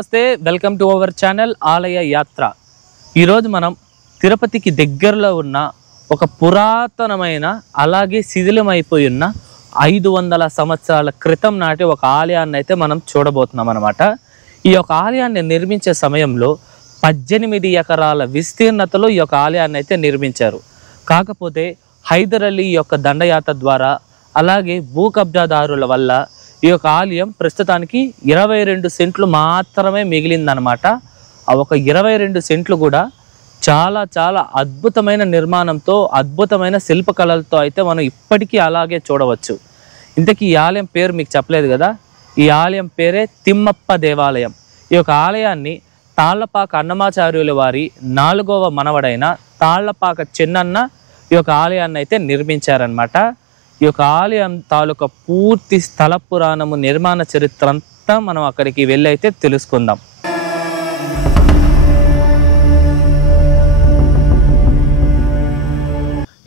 నమస్తే, welcome to our channel ఆలయ యాత్ర. ఈరోజు మనం తిరుపతికి దగ్గరలో ఉన్న ఒక పురాతనమైన అలాగే శిథిలమైపోయి ఉన్న 500 సంవత్సరాల క్రితం నాటి ఒక ఆలయాన్ని అయితే మనం చూడబోతున్నాం అన్నమాట. ఈ యొక్క ఆలయాన్ని నిర్మించే సమయంలో 18 ఎకరాల విస్తీర్ణతలో ఈ యొక్క ఆలయాన్ని అయితే నిర్మించారు. కాకపోతే హైదర్ అలీ యొక్క దండయాత్ర ద్వారా అలాగే భూ కబ్జాదారుల వల్ల ఈ యొక్క ఆలయం ప్రస్తుతానికి 22 సెంట్లు మాత్రమే మిగిలిందనమాట. ఆ ఒక 22 సెంట్లు కూడా చాలా చాలా అద్భుతమైన నిర్మాణంతో అద్భుతమైన శిల్పకళలతో అయితే మనం ఇప్పటికీ అలాగే చూడవచ్చు. ఇంతకీ ఈ ఆలయం పేరు మీకు చెప్పలేదు కదా, ఈ ఆలయం పేరే తిమ్మప్ప దేవాలయం. ఈ యొక్క ఆలయాన్ని తాళ్లపాక అన్నమాచార్యుల వారి 4వ మనవడైన తాళ్లపాక చెన్నన్న ఈ యొక్క ఆలయాన్ని అయితే నిర్మించారనమాట. ఈ యొక్క ఆలయం తాలూకా పూర్తి స్థల పురాణము నిర్మాణ చరిత్ర అంతా మనం అక్కడికి వెళ్ళి అయితే తెలుసుకుందాం.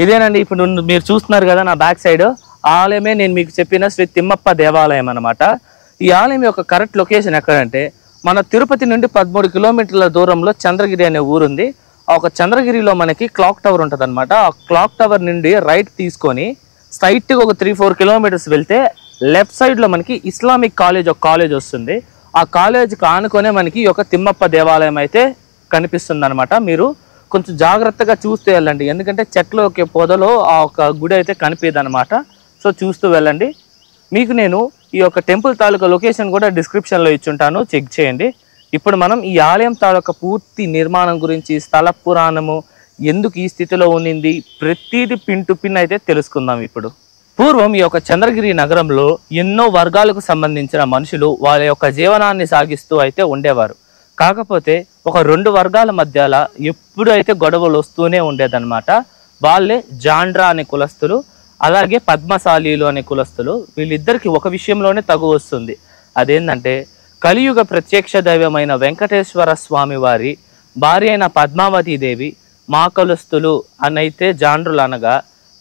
ఇదేనండి ఇప్పుడు మీరు చూస్తున్నారు కదా నా బ్యాక్ సైడ్ ఆలయమే నేను మీకు చెప్పిన శ్రీ తిమ్మప్ప దేవాలయం అనమాట. ఈ ఆలయం యొక్క కరెక్ట్ లొకేషన్ ఎక్కడంటే మన తిరుపతి నుండి 13 కిలోమీటర్ల దూరంలో చంద్రగిరి అనే ఊరుంది. ఆ ఒక చంద్రగిరిలో మనకి క్లాక్ టవర్ ఉంటుంది అనమాట. ఆ క్లాక్ టవర్ నుండి రైట్ తీసుకొని స్ట్రైట్గా ఒక 3-4 కిలోమీటర్స్ వెళ్తే లెఫ్ట్ సైడ్లో మనకి ఇస్లామిక్ కాలేజ్ ఒక కాలేజ్ వస్తుంది. ఆ కాలేజ్కి ఆనుకొనే మనకి ఈ యొక్క తిమ్మప్ప దేవాలయం అయితే కనిపిస్తుంది అనమాట. మీరు కొంచెం జాగ్రత్తగా చూస్తూ వెళ్ళండి, ఎందుకంటే చెట్ల పొదలో ఆ ఒక గుడి అయితే కనిపిదు అనమాట. సో చూస్తూ వెళ్ళండి. మీకు నేను ఈ యొక్క టెంపుల్ తాలూకా లొకేషన్ కూడా డిస్క్రిప్షన్లో ఇచ్చుంటాను, చెక్ చేయండి. ఇప్పుడు మనం ఈ ఆలయం తాలూకా పూర్తి నిర్మాణం గురించి, స్థల పురాణము, ఎందుకు ఈ స్థితిలో ఉన్నింది, ప్రతిదీ పిన్ టు పిన్ అయితే తెలుసుకుందాం. ఇప్పుడు పూర్వం ఈ యొక్క చంద్రగిరి నగరంలో ఎన్నో వర్గాలకు సంబంధించిన మనుషులు వాళ్ళ యొక్క జీవనాన్ని సాగిస్తూ అయితే ఉండేవారు. కాకపోతే ఒక 2 వర్గాల మధ్యలో ఎప్పుడు అయితే గొడవలు వస్తూనే ఉండేదన్నమాట. వాళ్ళే జాండ్రా అనే కులస్తులు, అలాగే పద్మశాలీలు అనే కులస్తులు. వీళ్ళిద్దరికి ఒక విషయంలోనే తగు వస్తుంది. అదేంటంటే కలియుగ ప్రత్యక్ష దైవమైన వెంకటేశ్వర స్వామి వారి భార్య అయిన పద్మావతీదేవి మా కులస్తులు అనైతే జాండ్రులు అనగా,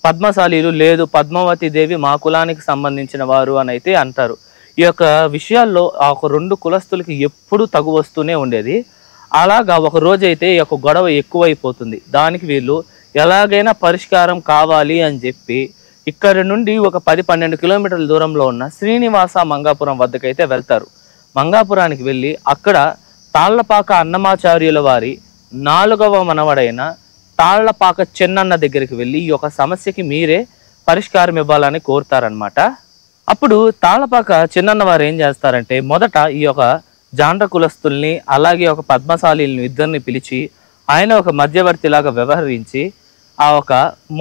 పద్మశాలీలు లేదు పద్మావతీదేవి మా కులానికి సంబంధించిన వారు అని అయితే అంటారు. ఈ యొక్క విషయాల్లో ఆ ఒక 2 కులస్తులకి ఎప్పుడూ తగు వస్తూనే ఉండేది. అలాగా ఒక రోజైతే ఈ యొక్క గొడవ ఎక్కువైపోతుంది. దానికి వీళ్ళు ఎలాగైనా పరిష్కారం కావాలి అని చెప్పి ఇక్కడ నుండి ఒక 10-12 కిలోమీటర్ల దూరంలో ఉన్న శ్రీనివాస మంగాపురం వద్దకైతే వెళ్తారు. మంగాపురానికి వెళ్ళి అక్కడ తాళ్లపాక అన్నమాచార్యుల వారి 4వ మనవడైన తాళ్లపాక చెన్నన్న దగ్గరికి వెళ్ళి ఈ యొక్క సమస్యకి మీరే పరిష్కారం ఇవ్వాలని కోరుతారనమాట. అప్పుడు తాళ్లపాక చెన్నన్న వారు ఏం చేస్తారంటే మొదట ఈ యొక్క జాండ్ర కులస్తుల్ని అలాగే ఒక పద్మశాలీలను ఇద్దరిని పిలిచి ఆయన ఒక మధ్యవర్తిలాగా వ్యవహరించి ఆ ఒక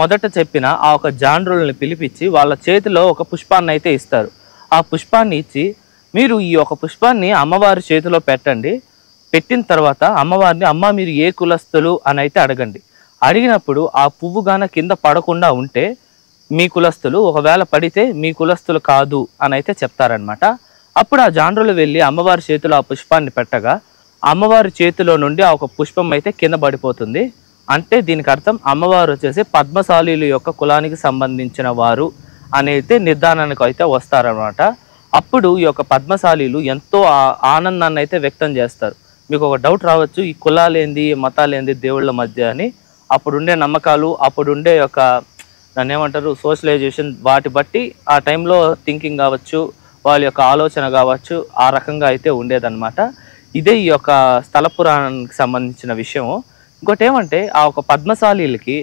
మొదట చెప్పిన ఆ ఒక జాండ్రుల్ని పిలిపించి వాళ్ళ చేతిలో ఒక పుష్పాన్ని అయితే ఇస్తారు. ఆ పుష్పాన్ని ఇచ్చి మీరు ఈ యొక్క పుష్పాన్ని అమ్మవారి చేతిలో పెట్టండి. పెట్టిన తర్వాత అమ్మవారిని అమ్మ మీరు ఏ కులస్తులు అని అయితే అడగండి. అడిగినప్పుడు ఆ పువ్వు గాన కింద పడకుండా ఉంటే మీ కులస్తులు, ఒకవేళ పడితే మీ కులస్తులు కాదు అని అయితే చెప్తారనమాట. అప్పుడు ఆ జాండ్రులు వెళ్ళి అమ్మవారి చేతిలో ఆ పుష్పాన్ని పెట్టగా అమ్మవారి చేతిలో నుండి ఆ ఒక పుష్పం అయితే కింద పడిపోతుంది. అంటే దీనికి అర్థం అమ్మవారు వచ్చేసి పద్మశాలీల యొక్క కులానికి సంబంధించిన వారు అనేది నిర్ధారణకు అయితే వస్తారనమాట. అప్పుడు ఈ యొక్క పద్మశాలీలు ఎంతో ఆనందాన్ని అయితే వ్యక్తం చేస్తారు. మీకు ఒక డౌట్ రావచ్చు, ఈ కులాలేంది మతాలేంది దేవుళ్ళ మధ్య అని. అప్పుడుండే నమ్మకాలు, అప్పుడుండే యొక్క దాన్ని ఏమంటారు సోషలైజేషన్, వాటి బట్టి ఆ టైంలో థింకింగ్ కావచ్చు, వాళ్ళ యొక్క ఆలోచన కావచ్చు, ఆ రకంగా అయితే ఉండేదన్నమాట. ఇదే ఈ యొక్క స్థల పురాణానికి సంబంధించిన విషయము. ఇంకోటి ఏమంటే ఆ ఒక పద్మశాలీలకి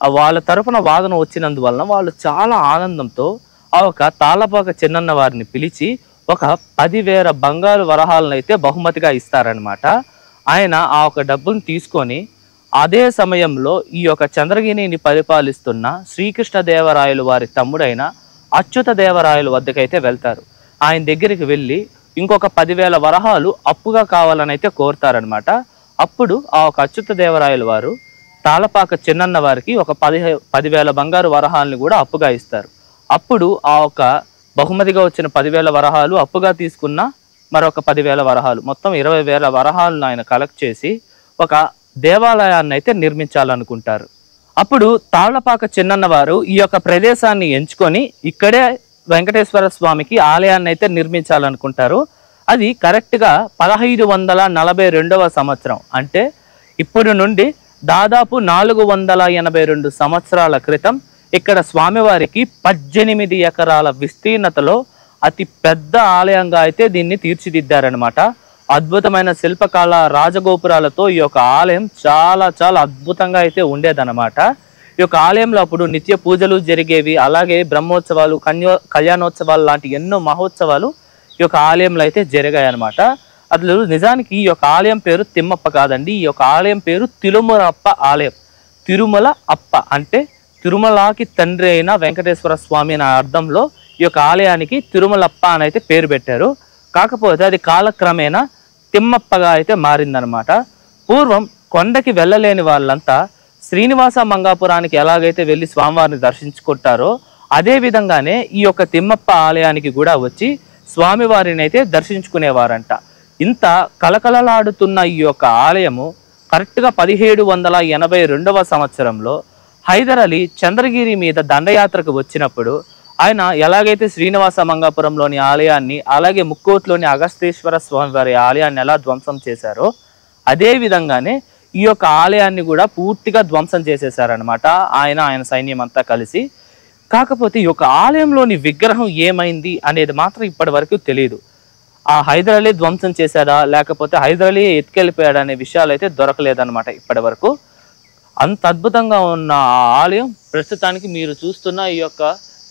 వాళ్ళ తరఫున వాదన వచ్చినందువలన వాళ్ళు చాలా ఆనందంతో ఆ ఒక తాళ్లపాక చెన్నన్న వారిని పిలిచి ఒక 10,000 బంగారు వరహాలను అయితే బహుమతిగా ఇస్తారనమాట. ఆయన ఆ ఒక డబ్బును తీసుకొని అదే సమయంలో ఈ యొక్క చంద్రగిరిని పరిపాలిస్తున్న శ్రీకృష్ణదేవరాయలు వారి తమ్ముడైన అచ్యుత దేవరాయలు వద్దకైతే వెళ్తారు. ఆయన దగ్గరికి వెళ్ళి ఇంకొక 10,000 వరహాలు అప్పుగా కావాలని అయితే కోరుతారనమాట. అప్పుడు ఆ ఒక అచ్యుత దేవరాయలు వారు తాళ్లపాక చెన్నన్న వారికి ఒక 10,000 బంగారు వరహాలను కూడా అప్పుగా ఇస్తారు. అప్పుడు ఆ ఒక బహుమతిగా వచ్చిన 10,000 వరహాలు, అప్పుగా తీసుకున్న మరొక 10,000 వరహాలు, మొత్తం 20,000 వరహాలను ఆయన కలెక్ట్ చేసి ఒక దేవాలయాన్ని అయితే నిర్మించాలనుకుంటారు. అప్పుడు తాళ్లపాక చెన్నన్న వారు ఈ యొక్క ప్రదేశాన్ని ఎంచుకొని ఇక్కడే వెంకటేశ్వర స్వామికి ఆలయాన్ని అయితే నిర్మించాలనుకుంటారు. అది కరెక్ట్గా 1542వ సంవత్సరం, అంటే ఇప్పుడు నుండి దాదాపు 482 సంవత్సరాల క్రితం ఇక్కడ స్వామివారికి 18 ఎకరాల విస్తీర్ణతలో అతి పెద్ద ఆలయంగా అయితే దీన్ని తీర్చిదిద్దారనమాట. అద్భుతమైన శిల్పకళ రాజగోపురాలతో ఈ యొక్క ఆలయం చాలా చాలా అద్భుతంగా అయితే ఉండేదన్నమాట. ఈ యొక్క ఆలయంలో అప్పుడు నిత్య పూజలు జరిగేవి, అలాగే బ్రహ్మోత్సవాలు, కళ్యాణోత్సవాలు లాంటి ఎన్నో మహోత్సవాలు ఈ యొక్క ఆలయంలో అయితే జరిగాయి అనమాట. అసలు నిజానికి ఈ యొక్క ఆలయం పేరు తిమ్మప్ప కాదండి, ఈ యొక్క ఆలయం పేరు తిరుమలప్ప ఆలయం. తిరుమల అప్ప అంటే తిరుమలకి తండ్రి అయిన వెంకటేశ్వర స్వామి అనే అర్థంలో ఈ యొక్క ఆలయానికి తిరుమలప్ప అని అయితే పేరు పెట్టారు. కాకపోతే అది కాలక్రమేణా తిమ్మప్పగా అయితే మారిందనమాట. పూర్వం కొండకి వెళ్ళలేని వాళ్ళంతా శ్రీనివాస మంగాపురానికి ఎలాగైతే వెళ్ళి స్వామివారిని దర్శించుకుంటారో అదే విధంగానే ఈ యొక్క తిమ్మప్ప ఆలయానికి కూడా వచ్చి స్వామివారిని అయితే దర్శించుకునేవారంట. ఇంత కలకలలాడుతున్న ఈ యొక్క ఆలయము కరెక్ట్గా 1782వ సంవత్సరంలో హైదర్ అలీ చంద్రగిరి మీద దండయాత్రకు వచ్చినప్పుడు ఆయన ఎలాగైతే శ్రీనివాస మంగాపురంలోని ఆలయాన్ని, అలాగే ముక్కోట్లోని అగస్తేశ్వర స్వామివారి ఆలయాన్ని ఎలా ధ్వంసం చేశారో అదే విధంగానే ఈ యొక్క ఆలయాన్ని కూడా పూర్తిగా ధ్వంసం చేసేసారనమాట ఆయన సైన్యం అంతా కలిసి. కాకపోతే ఈ యొక్క ఆలయంలోని విగ్రహం ఏమైంది అనేది మాత్రం ఇప్పటి వరకు తెలియదు. ఆ హైదర్ అలీ ధ్వంసం చేశాడా లేకపోతే హైదర్ అలీ ఎత్తుకెళ్ళిపోయాడా అనే విషయాలు అయితే దొరకలేదన్నమాట ఇప్పటి వరకు. అంత అద్భుతంగా ఉన్న ఆ ఆలయం ప్రస్తుతానికి మీరు చూస్తున్న ఈ యొక్క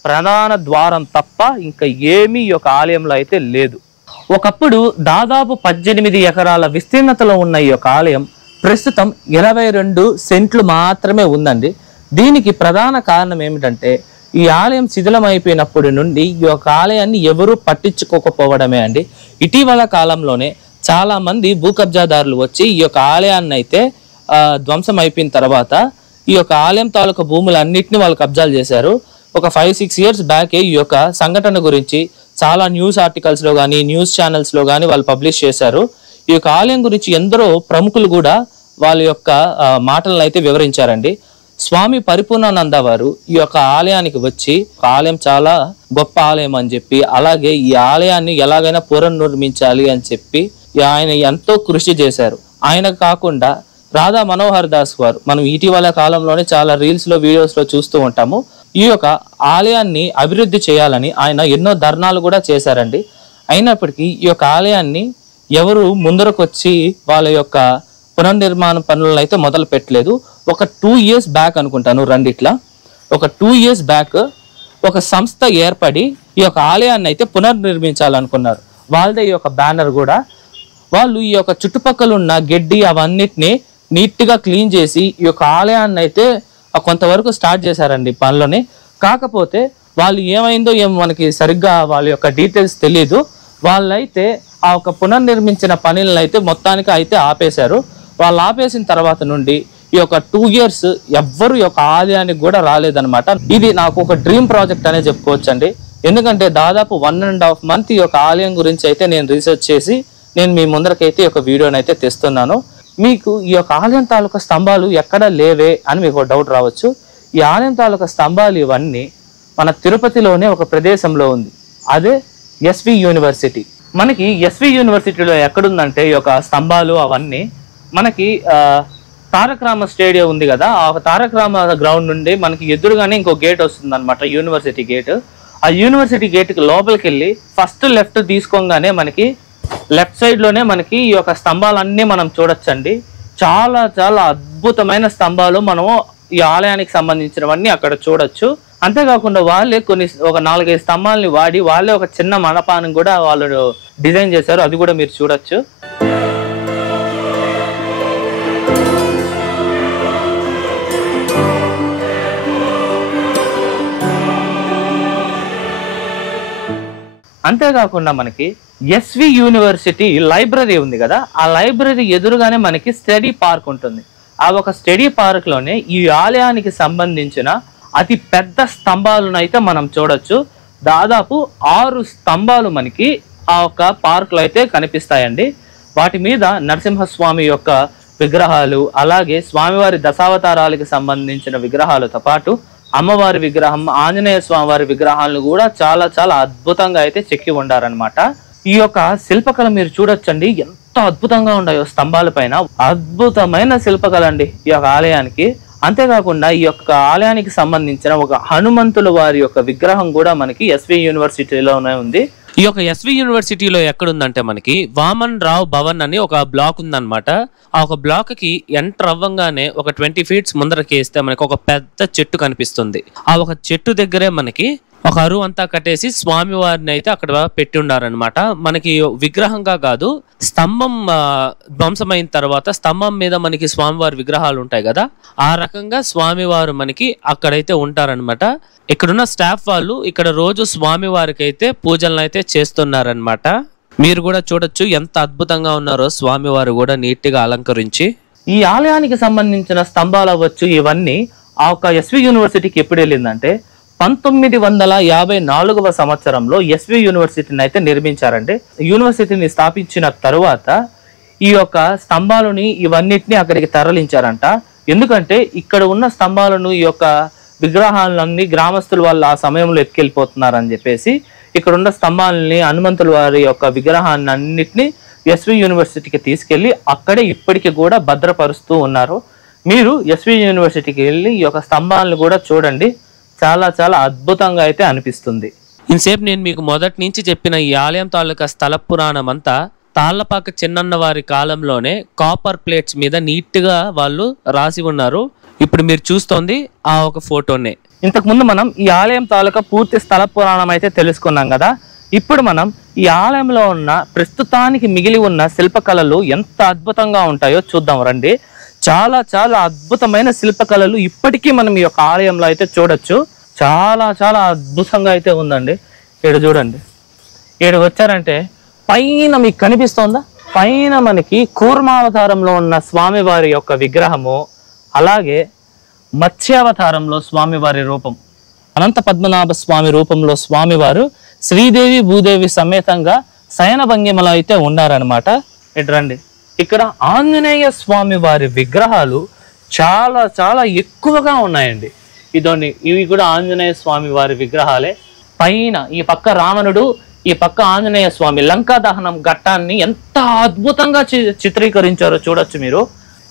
ప్రధాన ద్వారం తప్ప ఇంకా ఏమీ ఈ యొక్క ఆలయంలో అయితే లేదు. ఒకప్పుడు దాదాపు 18 ఎకరాల విస్తీర్ణతలో ఉన్న ఈ యొక్క ఆలయం ప్రస్తుతం 22 సెంట్లు మాత్రమే ఉందండి. దీనికి ప్రధాన కారణం ఏమిటంటే ఈ ఆలయం శిథిలం అయిపోయినప్పటి నుండి ఈ యొక్క ఆలయాన్ని ఎవరూ పట్టించుకోకపోవడమే అండి. ఇటీవల కాలంలోనే చాలా మంది భూ కబ్జాదారులు వచ్చి ఈ యొక్క ఆలయాన్ని అయితే ధ్వంసం అయిపోయిన తర్వాత ఈ యొక్క ఆలయం తాలూకా భూములన్నింటినీ వాళ్ళు కబ్జాలు చేశారు. ఒక 5-6 ఇయర్స్ బ్యాకే ఈ యొక్క సంఘటన గురించి చాలా న్యూస్ ఆర్టికల్స్లో కానీ న్యూస్ ఛానల్స్లో కానీ వాళ్ళు పబ్లిష్ చేశారు. ఈ యొక్క ఆలయం గురించి ఎందరో ప్రముఖులు కూడా వాళ్ళ యొక్క మాటలను అయితే వివరించారండి. స్వామి పరిపూర్ణానంద వారు ఈ యొక్క ఆలయానికి వచ్చి ఆలయం చాలా గొప్ప ఆలయం అని చెప్పి, అలాగే ఈ ఆలయాన్ని ఎలాగైనా పునర్నిర్మించాలి అని చెప్పి ఆయన ఎంతో కృషి చేశారు. ఆయన కాకుండా రాధా మనోహర్ దాస్ వారు మనం ఇటీవల కాలంలోనే చాలా రీల్స్లో వీడియోస్లో చూస్తూ ఉంటాము. ఈ యొక్క ఆలయాన్ని అభివృద్ధి చేయాలని ఆయన ఎన్నో ధర్నాలు కూడా చేశారండి. అయినప్పటికీ ఈ యొక్క ఆలయాన్ని ఎవరు ముందరకు వచ్చి వాళ్ళ యొక్క పునర్నిర్మాణ పనులను అయితే మొదలు పెట్టలేదు. ఒక 2 ఇయర్స్ బ్యాక్ అనుకుంటాను రెండిట్లా, ఒక 2 ఇయర్స్ బ్యాక్ ఒక సంస్థ ఏర్పడి ఈ యొక్క ఆలయాన్ని అయితే పునర్నిర్మించాలనుకున్నారు. వాళ్ళదే ఈ యొక్క బ్యానర్ కూడా. వాళ్ళు ఈ యొక్క చుట్టుపక్కల ఉన్న గడ్డి అవన్నిటిని నీట్గా క్లీన్ చేసి ఈ యొక్క ఆలయాన్ని అయితే కొంతవరకు స్టార్ట్ చేశారండి పనులని. కాకపోతే వాళ్ళు ఏమైందో ఏమో మనకి సరిగ్గా వాళ్ళ యొక్క డీటెయిల్స్ తెలియదు. వాళ్ళైతే ఆ ఒక పునర్నిర్మించిన పనులను అయితే మొత్తానికి అయితే ఆపేశారు. వాళ్ళు ఆపేసిన తర్వాత నుండి ఈ యొక్క 2 ఇయర్స్ ఎవ్వరు ఈ యొక్క ఆలయానికి కూడా రాలేదనమాట. ఇది నాకు ఒక డ్రీమ్ ప్రాజెక్ట్ అనే చెప్పుకోవచ్చు అండి. ఎందుకంటే దాదాపు 1.5 మంత్ ఈ యొక్క ఆలయం గురించి అయితే నేను రీసెర్చ్ చేసి నేను మీ ముందరకైతే ఈ యొక్క వీడియోని అయితే తెస్తున్నాను. మీకు ఈ యొక్క ఆలయం తాలూకా స్తంభాలు ఎక్కడ లేవే అని మీకు డౌట్ రావచ్చు. ఈ ఆలయం తాలూకా స్తంభాలు ఇవన్నీ మన తిరుపతిలోనే ఒక ప్రదేశంలో ఉంది, అదే ఎస్వి యూనివర్సిటీ. మనకి ఎస్వి యూనివర్సిటీలో ఎక్కడుందంటే ఈ యొక్క స్తంభాలు అవన్నీ మనకి తారక రామ స్టేడియం ఉంది కదా, ఆ తారక రామ గ్రౌండ్ నుండి మనకి ఎదురుగానే ఇంకో గేట్ వస్తుంది అనమాట, యూనివర్సిటీ గేట్. ఆ యూనివర్సిటీ గేట్కి లోపలికి వెళ్ళి ఫస్ట్ లెఫ్ట్ తీసుకోగానే మనకి లెఫ్ట్ సైడ్లోనే మనకి ఈ యొక్క స్తంభాలన్నీ మనం చూడొచ్చండి. చాలా చాలా అద్భుతమైన స్తంభాలు మనము ఈ ఆలయానికి సంబంధించినవన్నీ అక్కడ చూడొచ్చు. అంతేకాకుండా వాళ్ళే ఒక 4-5 స్తంభాలని వాడి వాళ్ళే ఒక చిన్న మండపాన్ని కూడా వాళ్ళు డిజైన్ చేశారు, అది కూడా మీరు చూడొచ్చు. అంతేకాకుండా మనకి ఎస్వి యూనివర్సిటీ లైబ్రరీ ఉంది కదా, ఆ లైబ్రరీ ఎదురుగానే మనకి స్టడీ పార్క్ ఉంటుంది. ఆ ఒక స్టడీ పార్క్లోనే ఈ ఆలయానికి సంబంధించిన అతి పెద్ద స్తంభాలను అయితే మనం చూడొచ్చు. దాదాపు 6 స్తంభాలు మనకి ఆ ఒక పార్క్లో అయితే కనిపిస్తాయండి. వాటి మీద నరసింహస్వామి యొక్క విగ్రహాలు, అలాగే స్వామివారి దశావతారాలకు సంబంధించిన విగ్రహాలతో పాటు అమ్మవారి విగ్రహం, ఆంజనేయ స్వామివారి విగ్రహాలను కూడా చాలా చాలా అద్భుతంగా అయితే చెక్కి ఉండారనమాట. ఈ యొక్క శిల్పకళ మీరు చూడొచ్చండి, ఎంత అద్భుతంగా ఉన్నాయో స్తంభాల పైన. అద్భుతమైన శిల్పకళ అండి ఈ యొక్క ఆలయానికి. అంతేకాకుండా ఈ యొక్క ఆలయానికి సంబంధించిన ఒక హనుమంతుల వారి యొక్క విగ్రహం కూడా మనకి ఎస్వి యూనివర్సిటీలోనే ఉంది. ఈ యొక్క ఎస్వి యూనివర్సిటీలో ఎక్కడుందంటే మనకి వామన్ రావ్ భవన్ అని ఒక బ్లాక్ ఉందన్నమాట. ఆ ఒక బ్లాక్ కి ఎంటర్ అవ్వంగానే ఒక 20 feet ముందరకి వేస్తే మనకి ఒక పెద్ద చెట్టు కనిపిస్తుంది. ఆ ఒక చెట్టు దగ్గరే మనకి ఒక అరువు అంతా కట్టేసి స్వామి వారిని అయితే అక్కడ పెట్టి ఉన్నారనమాట. మనకి విగ్రహంగా కాదు, స్తంభం ధ్వంసమైన తర్వాత స్తంభం మీద మనకి స్వామివారి విగ్రహాలు ఉంటాయి కదా, ఆ రకంగా స్వామివారు మనకి అక్కడైతే ఉంటారనమాట. ఇక్కడున్న స్టాఫ్ వాళ్ళు ఇక్కడ రోజు స్వామివారికి అయితే పూజలను అయితే చేస్తున్నారనమాట. మీరు కూడా చూడొచ్చు ఎంత అద్భుతంగా ఉన్నారో స్వామివారు కూడా నీట్ గా అలంకరించి. ఈ ఆలయానికి సంబంధించిన స్తంభాలు అవ్వచ్చు ఇవన్నీ ఆ ఒక ఎస్వి యూనివర్సిటీకి ఎప్పుడు వెళ్ళిందంటే 1954వ సంవత్సరంలో ఎస్వి యూనివర్సిటీని అయితే నిర్మించారండి. యూనివర్సిటీని స్థాపించిన తరువాత ఈ యొక్క స్తంభాలని ఇవన్నిటిని అక్కడికి తరలించారంట. ఎందుకంటే ఇక్కడ ఉన్న స్తంభాలను ఈ యొక్క విగ్రహాలన్నీ గ్రామస్తులు వాళ్ళు ఆ సమయంలో ఎత్తుకెళ్ళిపోతున్నారని చెప్పేసి ఇక్కడ ఉన్న స్తంభాలని హనుమంతుల వారి యొక్క విగ్రహాన్ని అన్నిటిని ఎస్వి యూనివర్సిటీకి తీసుకెళ్లి అక్కడే ఇప్పటికీ కూడా భద్రపరుస్తూ ఉన్నారు. మీరు ఎస్వి యూనివర్సిటీకి వెళ్ళి ఈ యొక్క స్తంభాలను కూడా చూడండి, చాలా చాలా అద్భుతంగా అయితే అనిపిస్తుంది. ఇంతసేపు నేను మీకు మొదటి నుంచి చెప్పిన ఈ ఆలయం తాలూకా స్థల పురాణం అంతా తాళ్లపాక చిన్నన్న వారి కాలంలోనే కాపర్ ప్లేట్స్ మీద నీట్ గా వాళ్ళు రాసి ఉన్నారు. ఇప్పుడు మీరు చూస్తోంది ఆ ఒక ఫోటోనే. ఇంతకు ముందు మనం ఈ ఆలయం తాలూకా పూర్తి స్థల పురాణం అయితే తెలుసుకున్నాం కదా. ఇప్పుడు మనం ఈ ఆలయంలో ఉన్న ప్రస్తుతానికి మిగిలి ఉన్న శిల్పకళలు ఎంత అద్భుతంగా ఉంటాయో చూద్దాం రండి. చాలా చాలా అద్భుతమైన శిల్పకళలు ఇప్పటికీ మనం ఈ యొక్క ఆలయంలో అయితే చూడొచ్చు. చాలా చాలా అద్భుతంగా అయితే ఉందండి. ఇక్కడ చూడండి, ఇక్కడ వచ్చారంటే పైన మీకు కనిపిస్తోందా, పైన మనకి కూర్మావతారంలో ఉన్న స్వామివారి యొక్క విగ్రహము, అలాగే మత్స్యావతారంలో స్వామివారి రూపం, అనంత పద్మనాభ స్వామి రూపంలో స్వామివారు శ్రీదేవి భూదేవి సమేతంగా శయన భంగిమలో అయితే ఉన్నారనమాట. ఇటు రండి, ఇక్కడ ఆంజనేయ స్వామి వారి విగ్రహాలు చాలా చాలా ఎక్కువగా ఉన్నాయండి. ఇవి కూడా ఆంజనేయ స్వామి వారి విగ్రహాలే. పైన ఈ పక్క రావణుడు, ఈ పక్క ఆంజనేయ స్వామి లంకా దహనం ఘట్టాన్ని ఎంత అద్భుతంగా చిత్రీకరించారో చూడొచ్చు మీరు.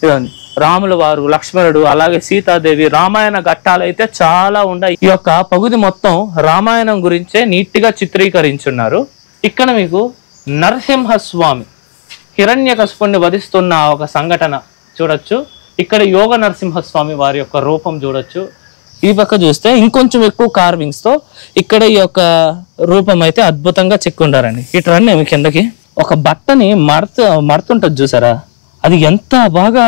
ఇదండి రాముల వారు, లక్ష్మణుడు, అలాగే సీతాదేవి రామాయణ ఘట్టాలు అయితే చాలా ఉన్నాయి. ఈ యొక్క పగుది మొత్తం రామాయణం గురించే నీట్ గా చిత్రీకరించున్నారు. ఇక్కడ మీకు నరసింహస్వామి హిరణ్యకశిపుణ్ణి వధిస్తున్న ఒక సంఘటన చూడొచ్చు. ఇక్కడ యోగ నరసింహస్వామి వారి యొక్క రూపం చూడొచ్చు. ఈ పక్క చూస్తే ఇంకొంచెం ఎక్కువ కార్వింగ్స్ తో ఇక్కడ ఈ యొక్క రూపం అయితే అద్భుతంగా చెక్కుండారండి. ఇటు రండి మీ కిందకి, ఒక బట్టని మడుతుంటది చూసారా, అది ఎంత బాగా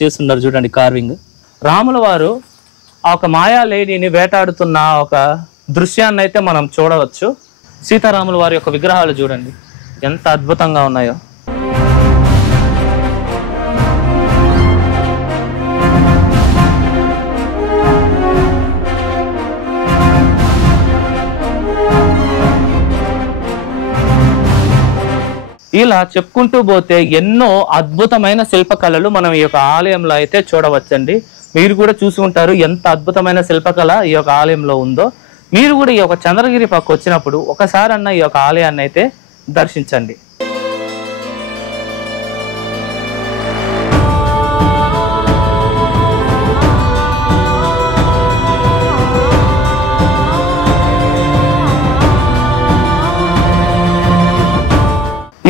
చేస్తున్నారు చూడండి కార్వింగ్. రాముల వారు ఆ ఒక మాయా లేడీని వేటాడుతున్న ఒక దృశ్యాన్ని అయితే మనం చూడవచ్చు. సీతారాముల వారి యొక్క విగ్రహాలు చూడండి ఎంత అద్భుతంగా ఉన్నాయో. ఇలా చెప్పుకుంటూ పోతే ఎన్నో అద్భుతమైన శిల్పకళలు మనం ఈ యొక్క ఆలయంలో అయితే చూడవచ్చండి. మీరు కూడా చూసి ఉంటారు ఎంత అద్భుతమైన శిల్పకళ ఈ యొక్క ఆలయంలో ఉందో. మీరు కూడా ఈ యొక్క చంద్రగిరి పక్క వచ్చినప్పుడు ఒకసారి అన్న ఈ యొక్క ఆలయాన్ని అయితే దర్శించండి.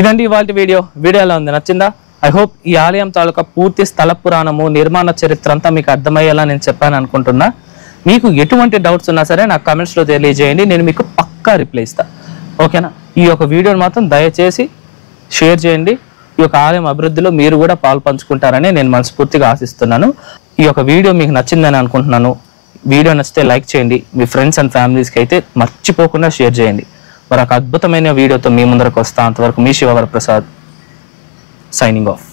ఇదండి ఇవాళ వీడియో ఎలా ఉంది, నచ్చిందా? ఐ హోప్ ఈ ఆలయం తాలూకా పూర్తి స్థల పురాణము, నిర్మాణ చరిత్ర అంతా మీకు అర్థమయ్యేలా నేను చెప్పాను అనుకుంటున్నా. మీకు ఎటువంటి డౌట్స్ ఉన్నా సరే నాకు కామెంట్స్లో తెలియజేయండి, నేను మీకు పక్కా రిప్లై ఇస్తా. ఓకేనా? ఈ యొక్క వీడియోని మాత్రం దయచేసి షేర్ చేయండి. ఈ యొక్క ఆలయం అభివృద్ధిలో మీరు కూడా పాలు పంచుకుంటారని నేను మనస్ఫూర్తిగా ఆశిస్తున్నాను. ఈ యొక్క వీడియో మీకు నచ్చిందని అనుకుంటున్నాను. వీడియో నచ్చితే లైక్ చేయండి, మీ ఫ్రెండ్స్ అండ్ ఫ్యామిలీస్కి అయితే మర్చిపోకుండా షేర్ చేయండి. మరొక అద్భుతమైన వీడియోతో మీ ముందరకు వస్తా. అంతవరకు మీ శివవరప్రసాద్ సైనింగ్ ఆఫ్.